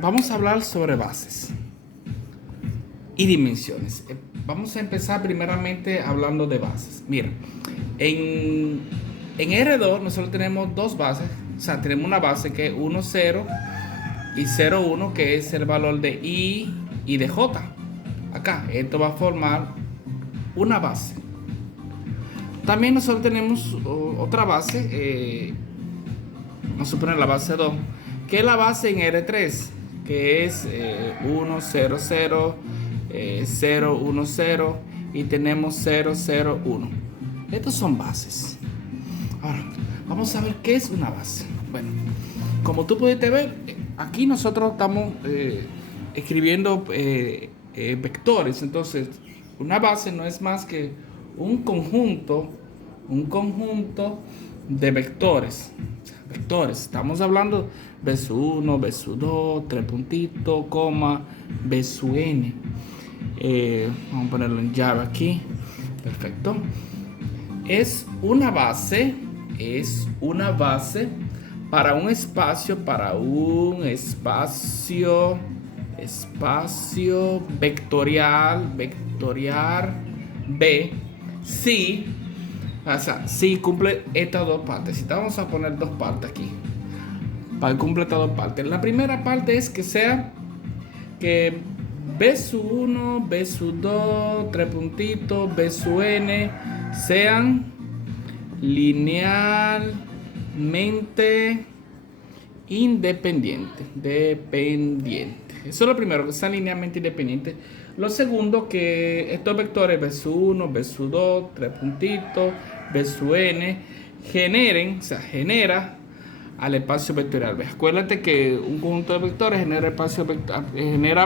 Vamos a hablar sobre bases y dimensiones. Vamos a empezar primeramente hablando de bases. Mira, en R2 nosotros tenemos dos bases. O sea, tenemos una base que es 1, 0 y 0, 1, que es el valor de I y de J. Acá, esto va a formar una base. También nosotros tenemos otra base, vamos a poner la base 2, que es la base en R3, que es 1, 0, 0, 0, 1, 0 y tenemos 0, 0, 1. Estos son bases. Ahora, vamos a ver qué es una base. Bueno, como tú pudiste ver, aquí nosotros estamos escribiendo vectores. Entonces, una base no es más que un conjunto de vectores. Estamos hablando B sub 1, B sub 2, tres puntitos, coma, B sub n. Vamos a ponerlo en llave aquí. Perfecto. Es una base para un espacio vectorial B, si, o sea, si cumple estas dos partes. Vamos a poner dos partes aquí para que cumpla estas dos partes. La primera parte es que sea que B sub 1, B sub 2, tres puntitos, B sub n sean linealmente independientes. Eso es lo primero, que sean linealmente independientes. Lo segundo, que estos vectores B sub 1, B sub 2, tres puntitos, B sub n genera al espacio vectorial B. Acuérdate que un conjunto de vectores genera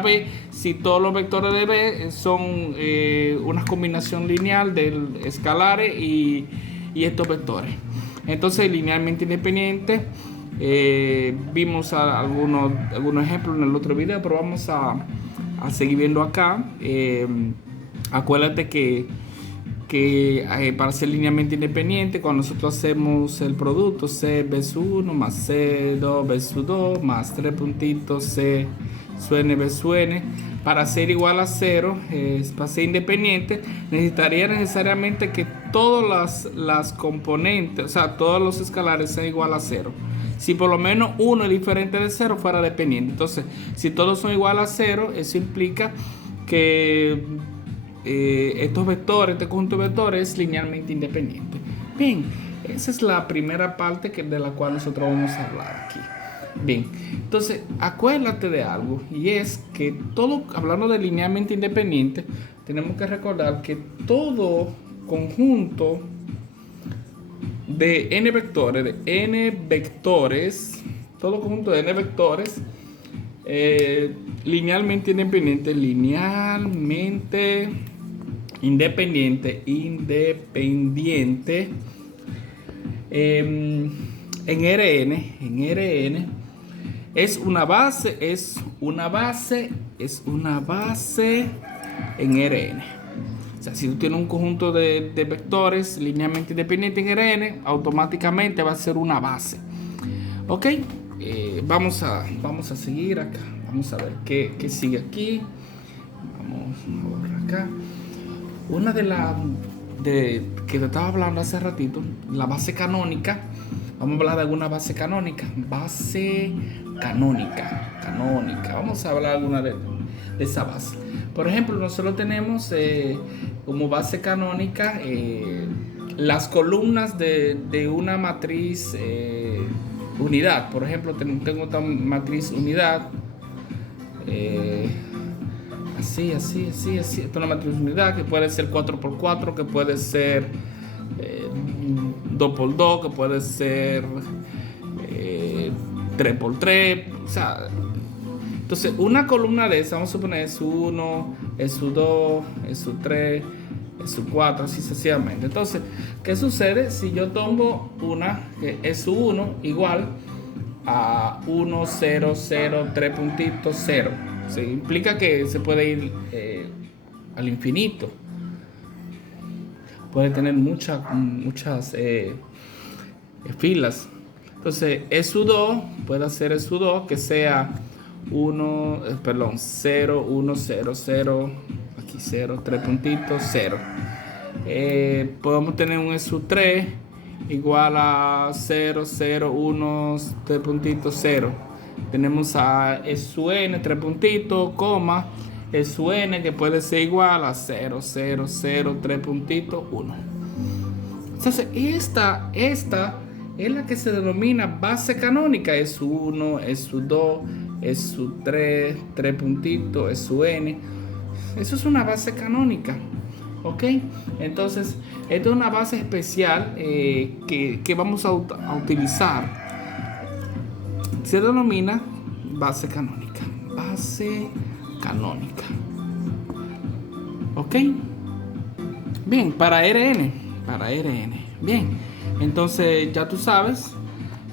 B si todos los vectores de B son una combinación lineal de escalares y estos vectores. Entonces, linealmente independiente. Vimos algunos ejemplos en el otro video, pero vamos a seguir viendo acá. Acuérdate que para ser linealmente independiente, cuando nosotros hacemos el producto C B sub 1 más C 2 B sub 2 más tres puntitos C sub n B sub n, para ser igual a 0, para ser independiente, necesitaría necesariamente que todas las componentes, o sea, todos los escalares sean igual a 0. Si por lo menos uno es diferente de 0, fuera dependiente. Entonces, si todos son igual a 0, eso implica que este conjunto de vectores es linealmente independiente. Bien, esa es la primera parte de la cual nosotros vamos a hablar aquí. Bien, entonces acuérdate de algo, y es que hablando de linealmente independiente, tenemos que recordar que todo conjunto de n vectores, todo conjunto de n vectores linealmente independiente en Rn es una base en Rn. O sea, si tú tienes un conjunto de vectores linealmente independientes en Rn, automáticamente va a ser una base. Ok, vamos a seguir acá. Vamos a ver qué sigue aquí. Vamos por acá. Una que te estaba hablando hace ratito, la base canónica. Vamos a hablar de alguna base canónica. Vamos a hablar de alguna de esa base. Por ejemplo, nosotros tenemos como base canónica las columnas de una matriz unidad. Por ejemplo, tengo esta matriz unidad. Así. Esta es una matriz unidad que puede ser 4x4, que puede ser 2x2, que puede ser 3x3. O sea, entonces una columna de esa, vamos a suponer, es 1, es 2, es 3, es 4, así sucesivamente. Entonces, ¿qué sucede si yo tomo una que es 1 igual a 1, 0, 0, 3 puntitos, 0? Se implica que se puede ir al infinito. Puede tener muchas filas. Entonces, E2 puede hacer E2 que sea 0, 1, 0, 0, aquí 0, 3 puntitos, 0. Podemos tener un SU3 igual a 0, 0, 1, 3 puntitos, 0. Tenemos a SUN, 3 puntitos, coma, SUN que puede ser igual a 0, 0, 0, 3 puntitos, 1. Entonces, esta es la que se denomina base canónica. SU1, SU2, SU3, 3 puntitos, SUN. Eso es una base canónica. ¿Ok? Entonces, esta es una base especial que vamos a utilizar. Se denomina base canónica. Base canónica. ¿Ok? Bien, para RN. Bien, entonces ya tú sabes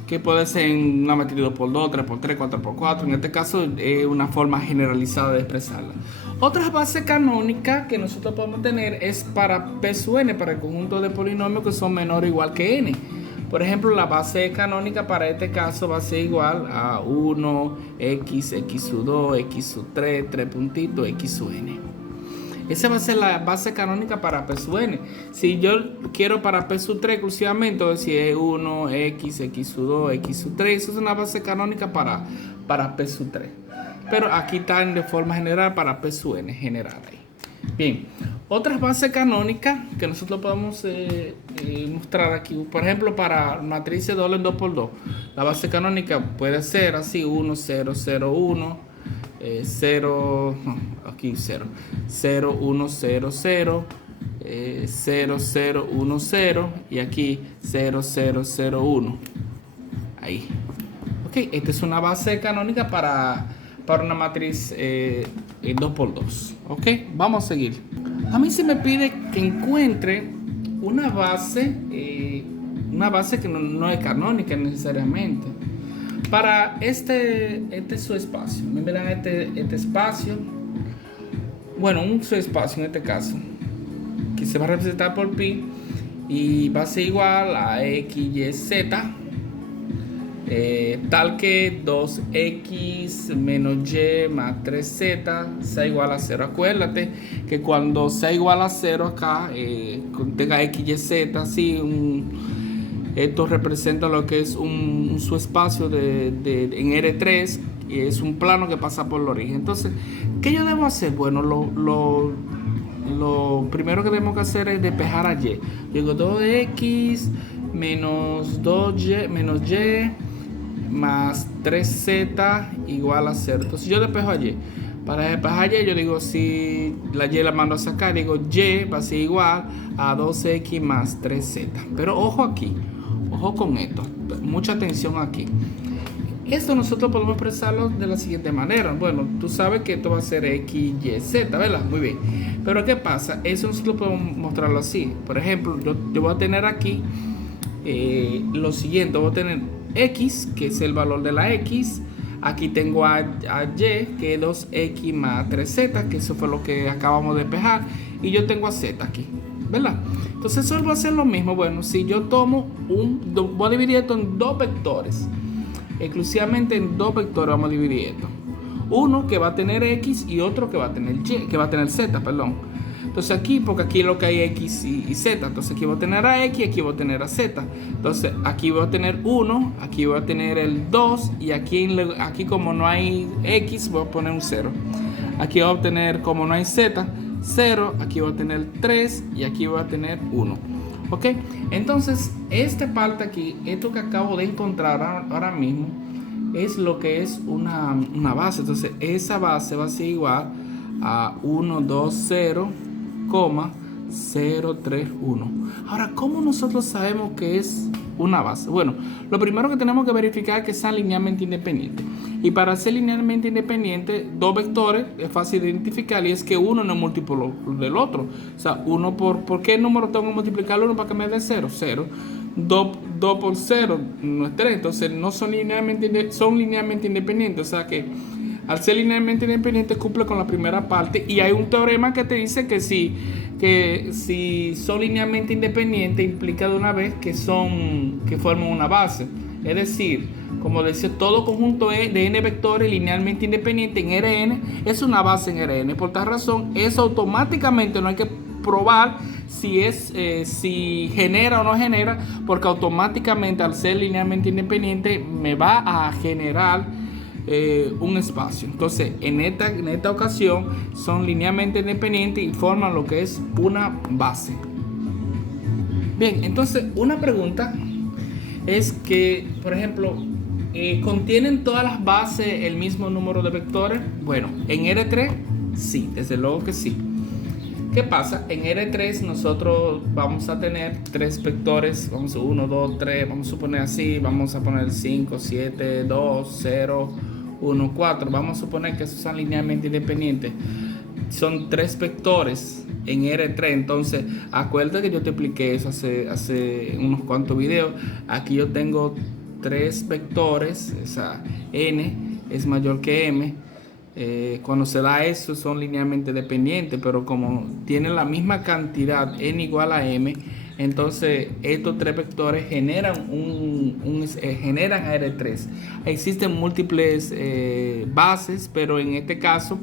que puede ser en una matriz 2x2, 3x3, 4x4. En este caso es una forma generalizada de expresarla. Otra base canónica que nosotros podemos tener es para P sub n, para el conjunto de polinomios que son menores o igual que n. Por ejemplo, la base canónica para este caso va a ser igual a 1, x, x sub 2, x sub 3, 3 puntitos, x sub n. Esa va a ser la base canónica para P sub n. Si yo quiero para P sub 3 exclusivamente, o decir es 1, x, x sub 2, x sub 3, eso es una base canónica para P sub 3. Pero aquí están de forma general para P sub n general ahí. Bien, otras bases canónicas que nosotros podemos mostrar aquí, por ejemplo, para matrices doble en 2x2, la base canónica puede ser así: 1, 0, 0, 1, 0, no, aquí 0, 0, 1, 0, 0, 0, 0, 1, 0 y aquí 0, 0, 0, 1. Ahí. Ok, esta es una base canónica para una matriz 2x2. Ok, vamos a seguir. A mí se me pide que encuentre una base que no es canónica necesariamente. Para este subespacio, me verán este espacio, bueno, un subespacio en este caso, que se va a representar por pi y va a ser igual a x, y, z, tal que 2x menos y más 3z sea igual a 0. Acuérdate que cuando sea igual a 0 acá, tenga x, y, z, así, esto representa lo que es un subespacio en R3, y es un plano que pasa por el origen. Entonces, ¿qué yo debo hacer? Bueno, lo primero que tenemos que hacer es despejar a y. Digo 2x menos 2y menos y más 3z igual a 0. Entonces yo despejo a y. Para despejar y, yo digo, si la y la mando a sacar, digo y va a ser igual a 2x más 3z. Pero ojo aquí, ojo con esto, mucha atención aquí. Esto nosotros podemos expresarlo de la siguiente manera. Bueno, tú sabes que esto va a ser x, y, z, ¿verdad? Muy bien. Pero ¿qué pasa? Eso nosotros podemos mostrarlo así. Por ejemplo, yo voy a tener aquí lo siguiente. Voy a tener x, que es el valor de la x. Aquí tengo a y, que es 2x más 3z, que eso fue lo que acabamos de despejar. Y yo tengo a z aquí, ¿verdad? Entonces eso va a ser lo mismo. Bueno, si yo tomo voy a dividir esto en dos vectores. Exclusivamente en dos vectores vamos a dividir esto. Uno que va a tener x y otro que va a tener y, que va a tener z, perdón. Entonces aquí, porque aquí lo que hay x y z, entonces aquí voy a tener a x y aquí voy a tener a z. Entonces aquí voy a tener 1, aquí voy a tener el 2 y aquí como no hay x voy a poner un 0. Aquí voy a obtener, como no hay z, 0, aquí voy a tener 3 y aquí voy a tener 1. ¿Ok? Entonces, esta parte aquí, esto que acabo de encontrar ahora mismo, es lo que es una base. Entonces, esa base va a ser igual a 1, 2, 0, 0, 3, 1. Ahora, ¿cómo nosotros sabemos que es una base? Bueno, lo primero que tenemos que verificar es que sean linealmente independientes. Y para ser linealmente independiente, dos vectores es fácil de identificar, y es que uno no es múltiplo del otro. O sea, uno ¿por qué número tengo que multiplicar uno para que me dé 0? 0. 2 por 0 no es 3. Entonces no son linealmente independientes. O sea que al ser linealmente independientes cumple con la primera parte. Y hay un teorema que te dice que si son linealmente independientes implica de una vez que forman una base. Es decir, como decía, todo conjunto de n vectores linealmente independiente en Rn es una base en Rn. Por tal razón, eso automáticamente no hay que probar si genera o no genera, porque automáticamente al ser linealmente independiente me va a generar un espacio. Entonces en esta ocasión son linealmente independientes y forman lo que es una base. Bien, entonces una pregunta es que, por ejemplo, ¿contienen todas las bases el mismo número de vectores? Bueno, en R3 sí, desde luego que sí. ¿Qué pasa? En R3 nosotros vamos a tener 3 vectores, vamos a 1, 2, 3, vamos a suponer así, vamos a poner 5, 7, 2, 0, 1, 4, vamos a suponer que esos son linealmente independientes. Son 3 vectores en R3, entonces acuérdate que yo te expliqué eso hace unos cuantos videos. Aquí yo tengo 3 vectores, o sea, n es mayor que m. Cuando se da eso son linealmente dependientes, pero como tienen la misma cantidad n igual a m, entonces estos 3 vectores generan generan R3. Existen múltiples bases, pero en este caso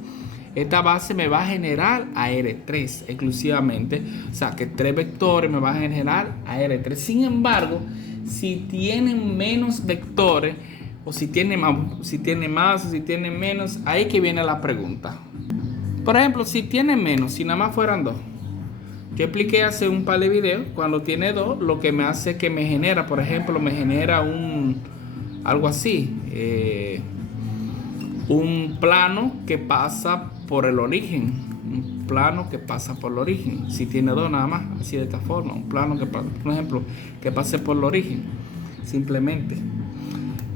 esta base me va a generar AR3 exclusivamente, o sea que 3 vectores me van a generar AR3. Sin embargo, si tienen menos vectores, o si tiene más, o si tiene menos, ahí que viene la pregunta. Por ejemplo, si tiene menos, si nada más fueran 2, yo expliqué hace un par de videos, cuando tiene 2, lo que me hace es que me genera, por ejemplo, me genera algo así, un plano que pasa por el origen, un plano que pasa por el origen, si tiene 2 nada más, así de esta forma, un plano que pasa, por ejemplo, que pase por el origen, simplemente.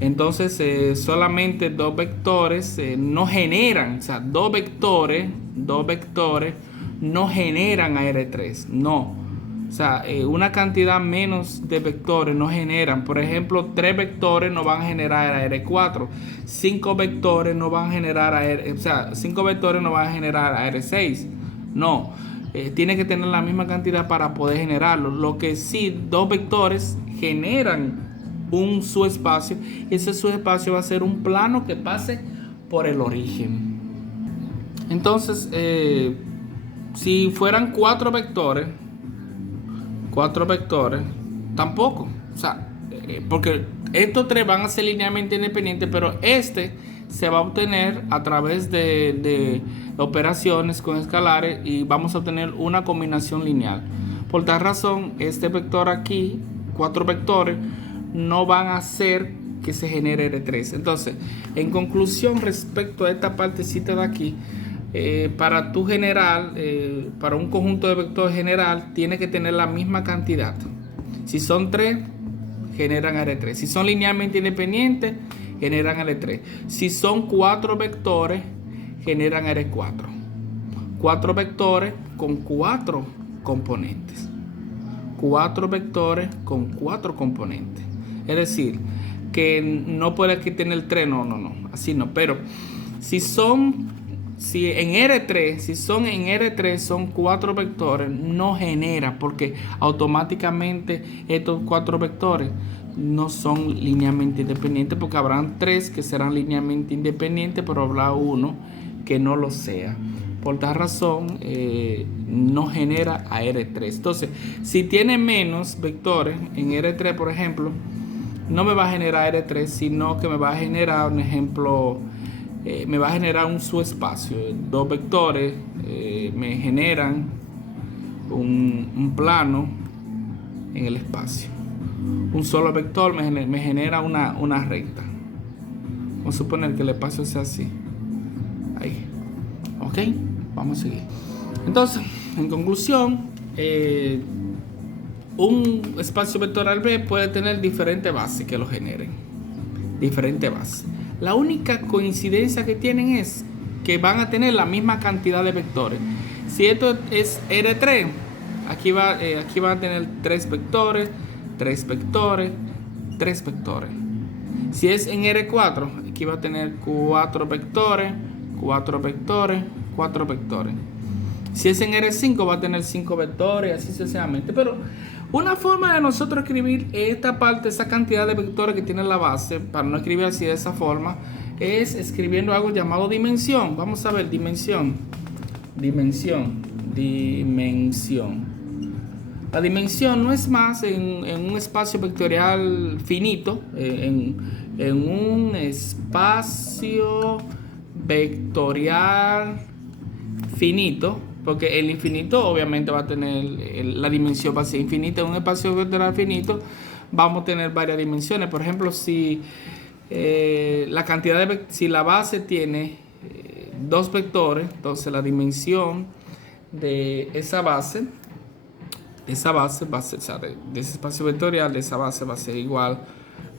Entonces solamente 2 vectores no generan, o sea, 2 vectores no generan AR3, no. O sea, una cantidad menos de vectores no generan. Por ejemplo, 3 vectores no van a generar AR4, 5 vectores no van a generar o sea, 5 vectores no van a generar AR6. No, tiene que tener la misma cantidad para poder generarlo. Lo que sí, 2 vectores generan un subespacio, y ese subespacio va a ser un plano que pase por el origen. Entonces, si fueran 4 vectores, tampoco, o sea, porque estos 3 van a ser linealmente independientes, pero este se va a obtener a través de operaciones con escalares y vamos a obtener una combinación lineal. Por tal razón, este vector aquí, 4 vectores, no van a hacer que se genere R3. Entonces, en conclusión, respecto a esta partecita de aquí, para tu general, para un conjunto de vectores general, tiene que tener la misma cantidad. Si son 3, generan R3. Si son linealmente independientes, generan R3. Si son 4 vectores, generan R4. 4 vectores con 4 componentes. 4 vectores con 4 componentes. Es decir, que no puede aquí tener 3, no, así no. Pero si son en R3 son 4 vectores, no genera, porque automáticamente estos 4 vectores no son linealmente independientes, porque habrán 3 que serán linealmente independientes, pero habrá uno que no lo sea. Por tal razón, no genera a R3. Entonces, si tiene menos vectores en R3, por ejemplo, no me va a generar R3, sino que me va a generar, un ejemplo, me va a generar un subespacio. 2 vectores me generan un plano en el espacio. Un solo vector me genera una recta. Vamos a suponer que el espacio sea así. Ahí. ¿Ok? Vamos a seguir. Entonces, en conclusión, un espacio vectorial B puede tener diferentes bases que lo generen. Diferentes bases. La única coincidencia que tienen es que van a tener la misma cantidad de vectores. Si esto es R3, aquí van a tener 3 vectores, 3 vectores, 3 vectores. Si es en R4, aquí va a tener 4 vectores, 4 vectores, 4 vectores. Si es en R5 va a tener 5 vectores, así sucesivamente. Pero Una forma de nosotros escribir esta parte, esa cantidad de vectores que tiene la base, para no escribir así de esa forma, es escribiendo algo llamado dimensión. Vamos a ver, dimensión. La dimensión no es más en un espacio vectorial finito, en un espacio vectorial finito, porque el infinito obviamente va a tener, la dimensión va a ser infinita. En un espacio vectorial finito vamos a tener varias dimensiones. Por ejemplo, si si la base tiene dos vectores, entonces la dimensión de esa base va a ser, o sea, de ese espacio vectorial, de esa base va a ser igual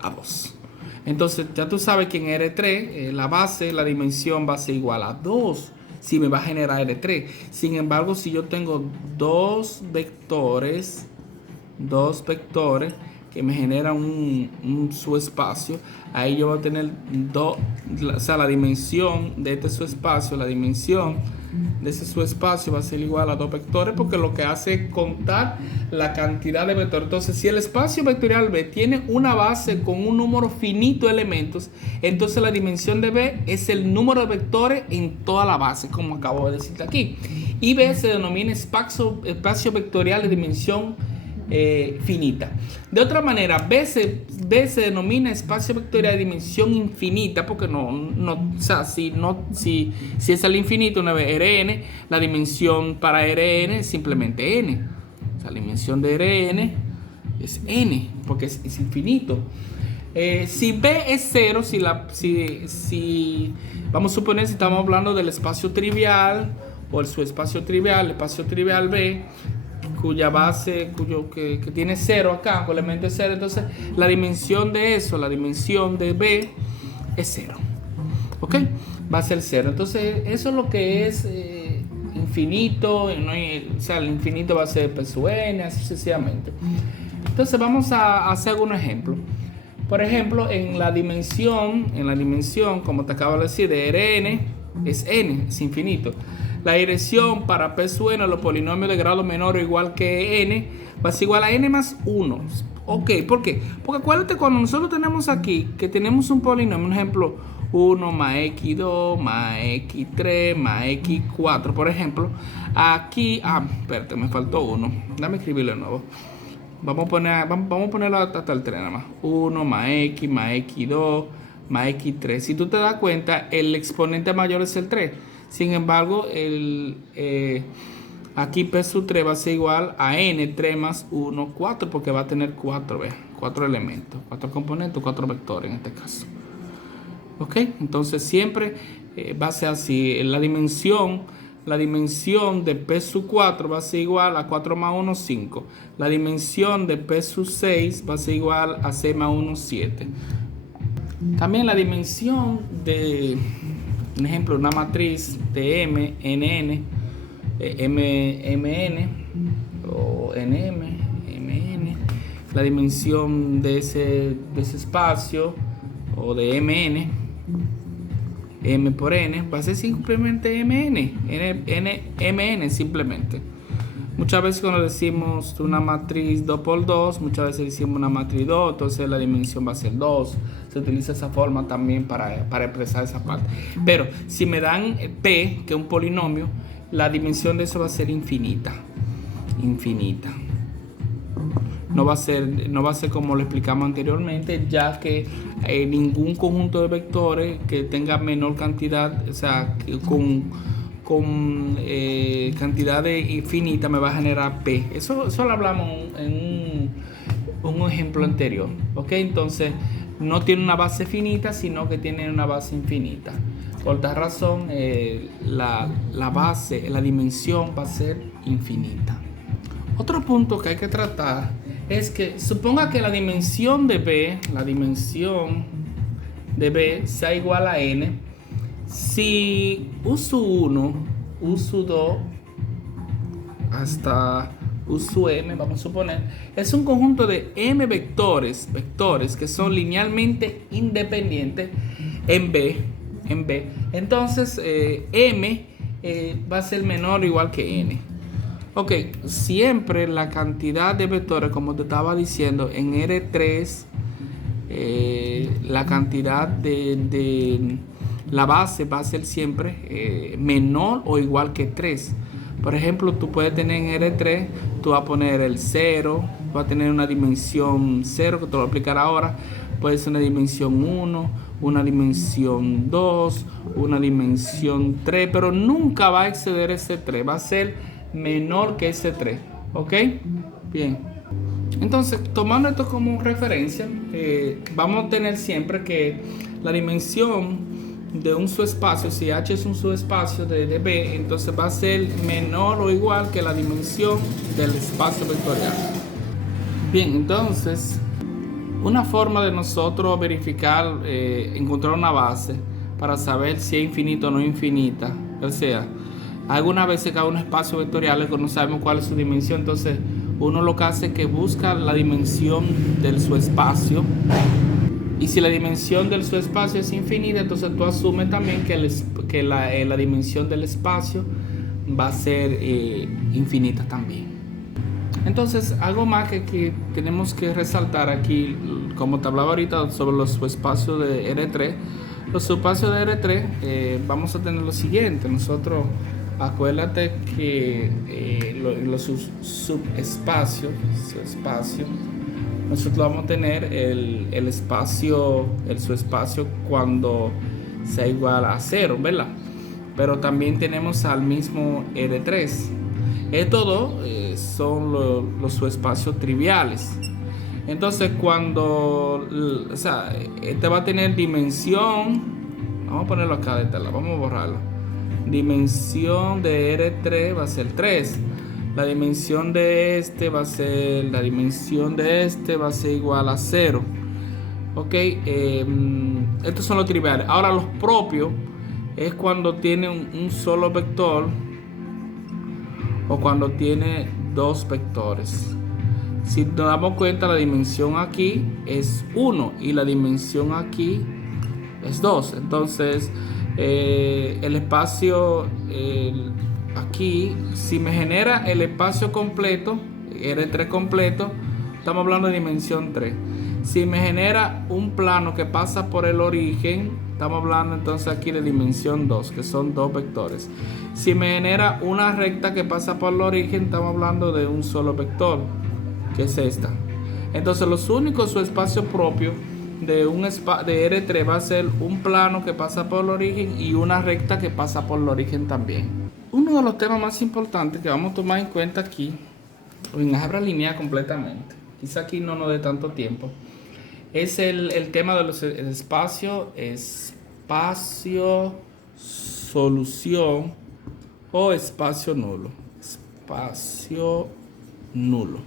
a 2. Entonces ya tú sabes que en R3 la base, la dimensión va a ser igual a 2 si me va a generar R3. Sin embargo, si yo tengo dos vectores que me generan un subespacio, ahí yo voy a tener o sea, la dimensión de este subespacio, la dimensión de ese subespacio va a ser igual a dos vectores, porque lo que hace es contar la cantidad de vectores. Entonces, si el espacio vectorial B tiene una base con un número finito de elementos, entonces la dimensión de B es el número de vectores en toda la base, como acabo de decirte aquí. Y B se denomina espacio vectorial de dimensión finita. De otra manera, B se denomina espacio vectorial de dimensión infinita, porque o sea, si es el infinito, una vez Rn, la dimensión para Rn es simplemente n. O sea, la dimensión de Rn es n, porque es infinito. Si B es 0, si vamos a suponer, si estamos hablando del espacio trivial o el subespacio trivial, el espacio trivial B, cuya base, que tiene 0 acá, con elemento 0, entonces la dimensión de eso, la dimensión de B es 0. ¿Ok? Va a ser 0. Entonces, eso es lo que es infinito, o sea, el infinito va a ser P sub n, así sucesivamente. Entonces, vamos a hacer algún ejemplo. Por ejemplo, en la dimensión, como te acabo de decir, de Rn es n, es infinito. La dirección para P sub n, los polinomios de grado menor o igual que n, va a ser igual a n más 1. Ok, ¿por qué? Porque acuérdate, cuando nosotros tenemos aquí, que tenemos un polinomio, un ejemplo, 1 más x2 más x3 más x4, por ejemplo, aquí, espérate, me faltó 1. Dame escribirlo de nuevo. Vamos a ponerlo hasta el 3 nada más. 1 más x2 más x3. Si tú te das cuenta, el exponente mayor es el 3. Sin embargo, aquí P sub 3 va a ser igual a n3 más 1, 4, porque va a tener 4 elementos, 4 componentes, 4 vectores en este caso. ¿Ok? Entonces siempre va a ser así. La dimensión de P sub 4 va a ser igual a 4 más 1, 5. La dimensión de P sub 6 va a ser igual a 6 más 1, 7. También la dimensión de, un ejemplo, una matriz de M, NN, MN o NM, MN, la dimensión de ese espacio o de MN, M por N, va a ser simplemente MN simplemente. Muchas veces cuando decimos una matriz 2 por 2, muchas veces decimos una matriz 2, entonces la dimensión va a ser 2. Se utiliza esa forma también para expresar esa parte. Pero si me dan P, que es un polinomio, la dimensión de eso va a ser infinita. Infinita. No va a ser como lo explicamos anteriormente, ya que ningún conjunto de vectores que tenga menor cantidad, o sea, con cantidad infinita me va a generar P. Eso lo hablamos en un ejemplo anterior. ¿Ok? Entonces, no tiene una base finita, sino que tiene una base infinita. Por tal razón, la base, la dimensión va a ser infinita. Otro punto que hay que tratar es que suponga que la dimensión de B sea igual a n. Si uso 1, uso 2, hasta uso m, vamos a suponer, es un conjunto de m vectores que son linealmente independientes en B. Entonces, m va a ser menor o igual que n. Ok, siempre la cantidad de vectores, como te estaba diciendo, en R3, la cantidad de la base va a ser siempre menor o igual que 3. Por ejemplo, tú puedes tener en R3, tú vas a poner el 0, vas a tener una dimensión 0, que te lo voy a explicar ahora. Puede ser una dimensión 1, una dimensión 2, una dimensión 3, pero nunca va a exceder ese 3, va a ser menor que ese 3, ¿ok? Bien. Entonces, tomando esto como referencia, vamos a tener siempre que la dimensión de un subespacio, si H es un subespacio de B, entonces va a ser menor o igual que la dimensión del espacio vectorial. Bien, entonces, una forma de nosotros verificar, encontrar una base para saber si es infinita o no infinita, o sea, algunas veces cada un espacio vectorial que no sabemos cuál es su dimensión, entonces uno lo que hace es que busca la dimensión del subespacio, y si la dimensión del subespacio es infinita, entonces tú asumes también que la dimensión del espacio va a ser infinita también. Entonces, algo más que tenemos que resaltar aquí, como te hablaba ahorita sobre los subespacios de R3, los subespacios de R3, vamos a tener lo siguiente. Nosotros, acuérdate que los subespacios, nosotros vamos a tener el subespacio cuando sea igual a 0, ¿verdad? Pero también tenemos al mismo R3. Estos dos son los subespacios triviales. Entonces, cuando, o sea, este va a tener dimensión, vamos a ponerlo acá de este lado, vamos a borrarlo. Dimensión de R3 va a ser 3. La dimensión de este va a ser, igual a 0. Ok, estos son los triviales. Ahora los propios es cuando tiene un solo vector o cuando tiene dos vectores. Si nos damos cuenta, la dimensión aquí es 1 y la dimensión aquí es 2. Entonces, el espacio aquí, si me genera el espacio completo, R3 completo, estamos hablando de dimensión 3. Si me genera un plano que pasa por el origen, estamos hablando entonces aquí de dimensión 2, que son dos vectores. Si me genera una recta que pasa por el origen, estamos hablando de un solo vector, que es esta. Entonces los únicos subespacios propios de R3 va a ser un plano que pasa por el origen y una recta que pasa por el origen también. Uno de los temas más importantes que vamos a tomar en cuenta aquí, en álgebra lineal completamente, quizá aquí no nos dé tanto tiempo, es el tema de los espacio solución o espacio nulo. Espacio nulo.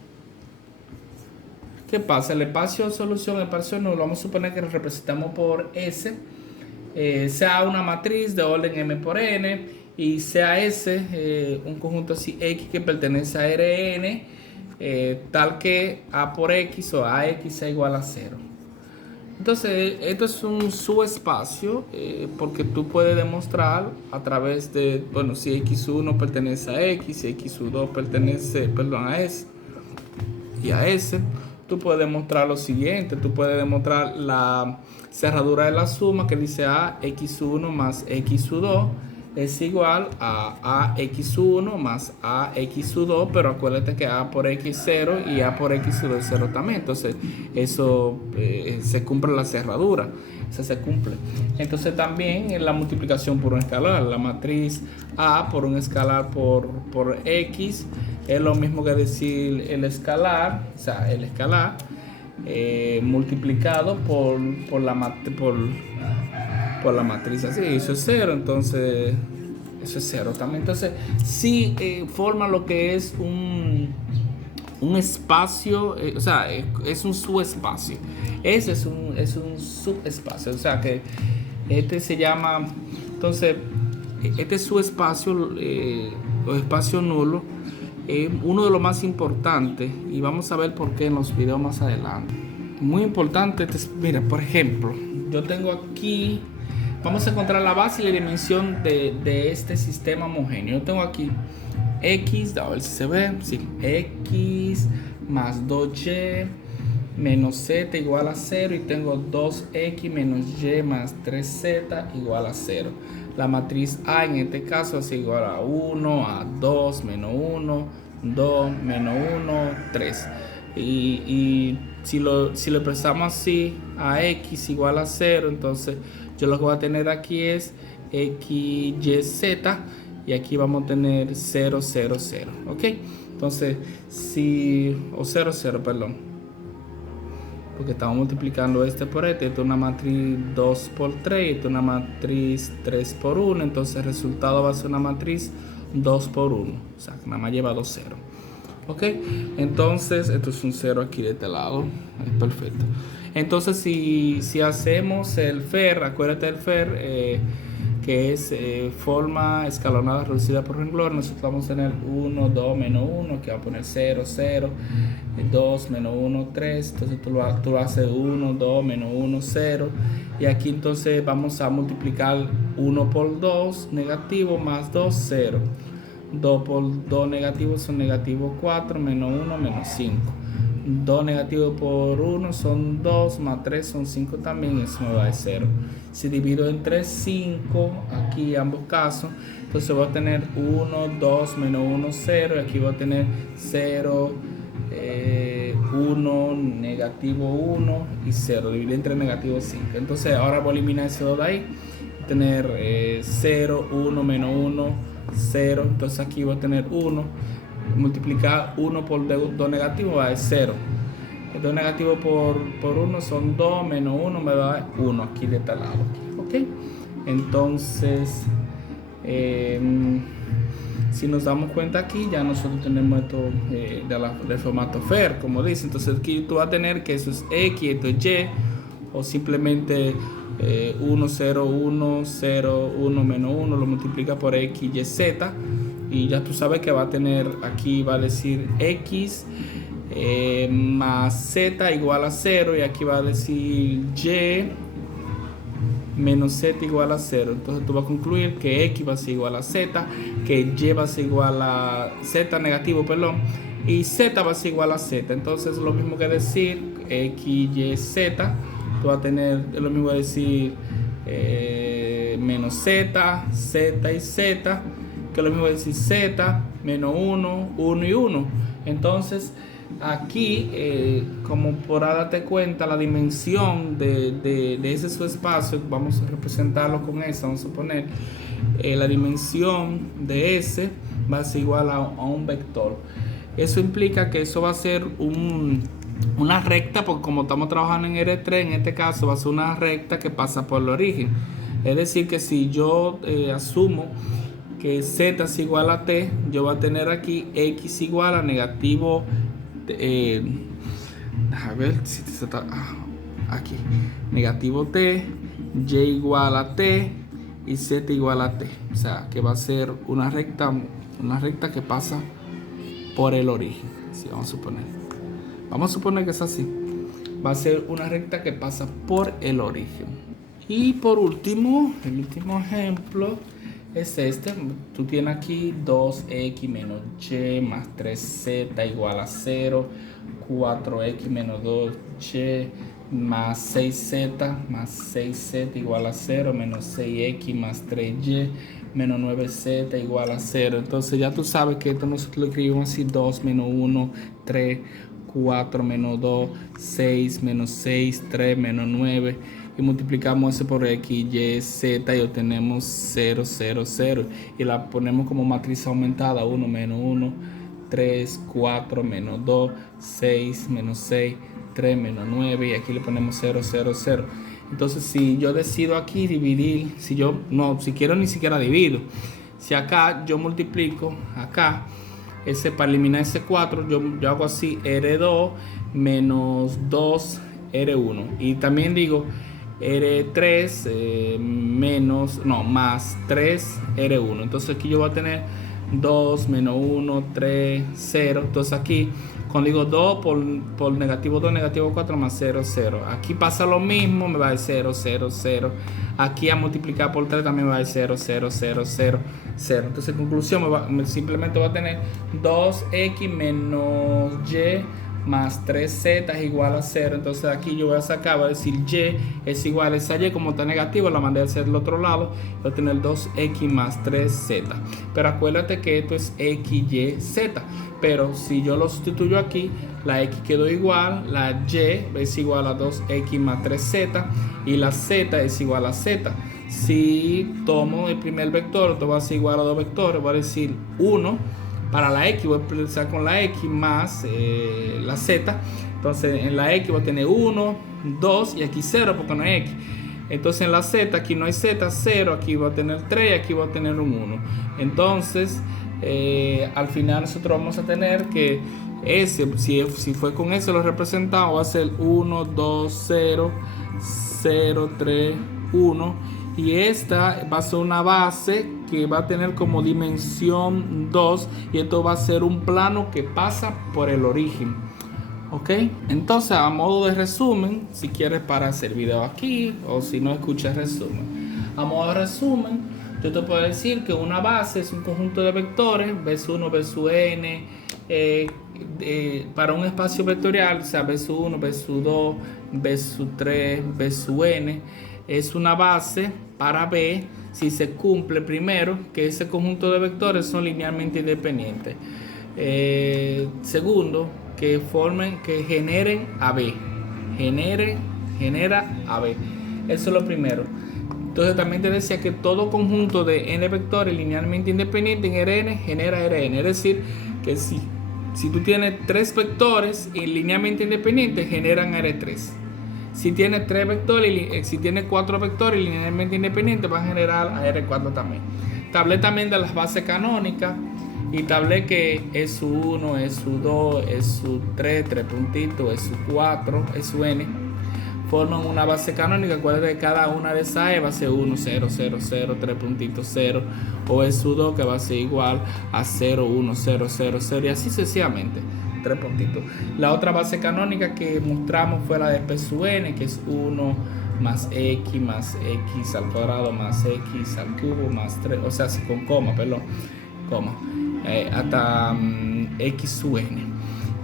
¿Qué pasa? El espacio solución, el espacio nulo, vamos a suponer que lo representamos por S, sea una matriz de orden M por N, y sea S un conjunto así X que pertenece a Rn, tal que A por X o AX sea igual a 0. Entonces, esto es un subespacio porque tú puedes demostrar a través de, bueno, si X1 pertenece a X, si X2 pertenece, a S y a S, tú puedes demostrar lo siguiente. Tú puedes demostrar la cerradura de la suma que dice a x1 más x2 es igual a ax1 más ax2, pero acuérdate que a por x 0 y a por x2 es 0 también. Entonces eso se cumple la cerradura, eso se cumple. Entonces también en la multiplicación por un escalar, la matriz a por un escalar por x es lo mismo que decir el escalar, o sea, el escalar multiplicado por la matriz así, eso es 0, entonces eso es 0 también. Entonces sí forma lo que es un espacio, o sea, es un subespacio. Ese es un subespacio, o sea que este se llama, entonces este subespacio o espacio nulo es uno de los más importantes, y vamos a ver por qué en los videos más adelante. Muy importante, mira, por ejemplo, yo tengo aquí, vamos a encontrar la base y la dimensión de este sistema homogéneo. Yo tengo aquí X, a ver si se ve, sí, X más 2Y menos Z igual a 0 y tengo 2X menos Y más 3Z igual a 0. La matriz A en este caso es igual a 1, a 2, menos 1, 2, menos 1, 3. Y si lo expresamos así, a X igual a 0, entonces yo lo que voy a tener aquí es X, Y, Z. Y aquí vamos a tener 0, 0, 0. ¿Ok? Entonces, o 0, 0, perdón. Porque estamos multiplicando este por este. Esta es una matriz 2 por 3. Esta es una matriz 3 por 1. Entonces, el resultado va a ser una matriz 2 por 1. O sea, que nada más lleva 2 0. ¿Ok? Entonces, esto es un 0 aquí de este lado. Es perfecto. Entonces, si hacemos el FER, acuérdate del FER, que es forma escalonada reducida por renglón, nosotros vamos a tener 1, 2, menos 1, que va a poner 0, 0, 2, menos 1, 3, entonces tú haces 1, 2, menos 1, 0, y aquí entonces vamos a multiplicar 1 por 2, negativo, más 2, 0, 2 por 2 negativos son negativo 4, menos 1, menos 5. 2 negativo por 1 son 2, más 3 son 5 también, eso me va a dar 0. Si divido entre 5, aquí ambos casos, entonces voy a tener 1, 2, menos 1, 0, y aquí voy a tener 0, 1, negativo 1 y 0, dividir entre negativo 5. Entonces ahora voy a eliminar ese 2 de ahí, voy a tener 0, 1, menos 1, 0, entonces aquí voy a tener 1. Multiplicar 1 por 2 negativo va a dar 0. 2 negativo por 1 son 2, menos 1 me va a dar 1 aquí de este lado. ¿Ok? Entonces, si nos damos cuenta aquí, ya nosotros tenemos esto de formato FER, como dice. Entonces aquí tú vas a tener que eso es X, esto es Y, o simplemente 1, 0, 1, 0, 1, menos 1 lo multiplica por X, Y, Z. Y ya tú sabes que va a tener, aquí va a decir X más Z igual a 0. Y aquí va a decir Y menos Z igual a 0. Entonces tú vas a concluir que X va a ser igual a Z, que Y va a ser igual a Z negativo, perdón, y Z va a ser igual a Z. Entonces es lo mismo que decir X, Y, Z. Tú vas a tener, es lo mismo que decir menos Z, Z y Z, que es lo mismo que decir Z, menos 1, 1 y 1. Entonces, aquí, como podrás darte cuenta, la dimensión de ese su espacio, vamos a representarlo con esa, vamos a poner, la dimensión de ese va a ser igual a un vector. Eso implica que eso va a ser una recta, porque como estamos trabajando en R3, en este caso va a ser una recta que pasa por el origen. Es decir, que si yo asumo que Z es igual a T, yo voy a tener aquí X igual a negativo, a ver si se está aquí, negativo T, Y igual a T y Z igual a T. O sea, que va a ser una recta que pasa por el origen. Sí, vamos a suponer que es así. Va a ser una recta que pasa por el origen. Y por último, el último ejemplo es este. Tú tienes aquí 2x menos y más 3z igual a 0, 4x menos 2y más 6z igual a 0, menos 6x más 3y menos 9z igual a 0. Entonces ya tú sabes que esto nosotros lo escribimos así: 2 menos 1, 3, 4 menos 2, 6 menos 6, 3 menos 9, y multiplicamos eso por X, Y, Z y obtenemos 0, 0, 0, y la ponemos como matriz aumentada: 1 menos 1, 3, 4 menos 2, 6 menos 6, 3 menos 9, y aquí le ponemos 0, 0, 0. Entonces, si yo decido aquí dividir, si quiero ni siquiera divido. Si acá yo multiplico, acá, para eliminar ese 4, yo hago así: R2 menos 2 R1. Y también digo R3 más 3 R1. Entonces aquí yo voy a tener 2 menos 1, 3, 0. Entonces aquí cuando digo 2 por negativo 2, negativo 4 más 0, 0. Aquí pasa lo mismo, me va a dar 0, 0, 0. Aquí a multiplicar por 3 también me va a dar 0, 0, 0, 0, 0. Entonces en conclusión simplemente va a tener 2x menos y más 3z es igual a 0. Entonces aquí yo voy a sacar, voy a decir y es igual a esa y, como está negativo la mandé hacia el otro lado, voy a tener 2x más 3z. Pero acuérdate que esto es x, y, z. Pero si yo lo sustituyo aquí, la x quedó igual, la y es igual a 2x más 3z y la z es igual a z. Si tomo el primer vector, esto va a ser igual a dos vectores, voy a decir 1 para la x, voy a empezar con la x más la z. Entonces en la x voy a tener 1, 2 y aquí 0 porque no hay x. Entonces en la z, aquí no hay z, 0, aquí voy a tener 3 y aquí voy a tener un 1. Entonces al final nosotros vamos a tener que ese, si fue con ese lo representado, va a ser 1, 2, 0, 0, 3, 1. Y esta va a ser una base que va a tener como dimensión 2 y esto va a ser un plano que pasa por el origen. ¿Ok? Entonces, a modo de resumen, si quieres parar el video aquí o si no escuchas resumen. A modo de resumen, yo te puedo decir que una base es un conjunto de vectores, B1, B n, para un espacio vectorial, o sea, B1, B2, B3, B n. Es una base para B si se cumple primero que ese conjunto de vectores son linealmente independientes. Segundo, que generen a B. Genera a B. Eso es lo primero. Entonces también te decía que todo conjunto de n vectores linealmente independientes en Rn genera Rn. Es decir, que si tú tienes 3 vectores linealmente independientes, generan R3. Si tienes 3 vectores, si tienes 4 vectores linealmente independientes, va a generar a R4 también. Te hablé también de las bases canónicas y te hablé que S1, S2, S3, 3 puntitos, S4, Sn forman una base canónica. Acuérdate que cada una de esas va a ser 1, 0, 0, 0, 3 puntitos, 0, o S2 que va a ser igual a 0, 1, 0, 0, 0 y así sucesivamente. 3 puntitos. La otra base canónica que mostramos fue la de P sub n, que es 1 más x al cuadrado más x al cubo más 3, o sea, con coma, hasta x sub n.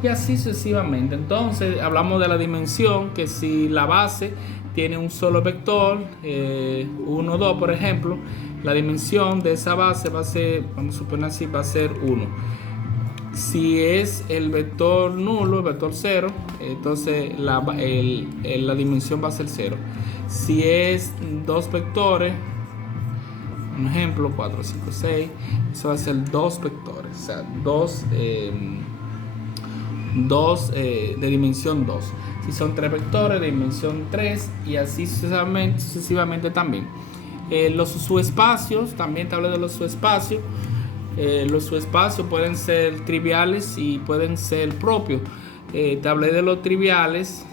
Y así sucesivamente. Entonces hablamos de la dimensión, que si la base tiene un solo vector, 1, 2 por ejemplo, la dimensión de esa base va a ser, vamos a suponer así, va a ser 1. Si es el vector nulo, el vector 0, entonces la dimensión va a ser 0. Si es dos vectores, un ejemplo, 4, 5, 6, eso va a ser 2 vectores, o sea, 2 de dimensión 2. Si son 3 vectores de dimensión 3 y así sucesivamente también. Los subespacios, también te hablé de los subespacios. Los subespacios pueden ser triviales y pueden ser propios. Te hablé de los triviales,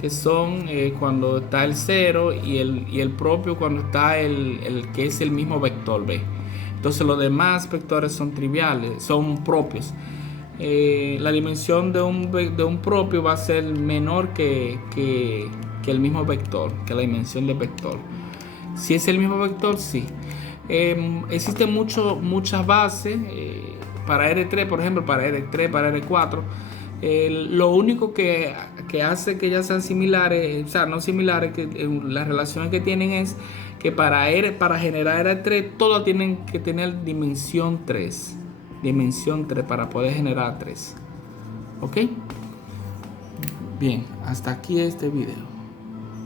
que son cuando está el 0 y el propio cuando está el que es el mismo vector B. Entonces los demás vectores son triviales, son propios. La dimensión de un propio va a ser menor que el mismo vector, que la dimensión del vector. Si es el mismo vector, sí. Existen muchas bases para R3, por ejemplo, para R3, para R4. Lo único que hace que ellas sean similares, o sea, no similares, que las relaciones que tienen es que para generar R3 todas tienen que tener dimensión 3. Dimensión 3 para poder generar 3. ¿Ok? Bien, hasta aquí este video.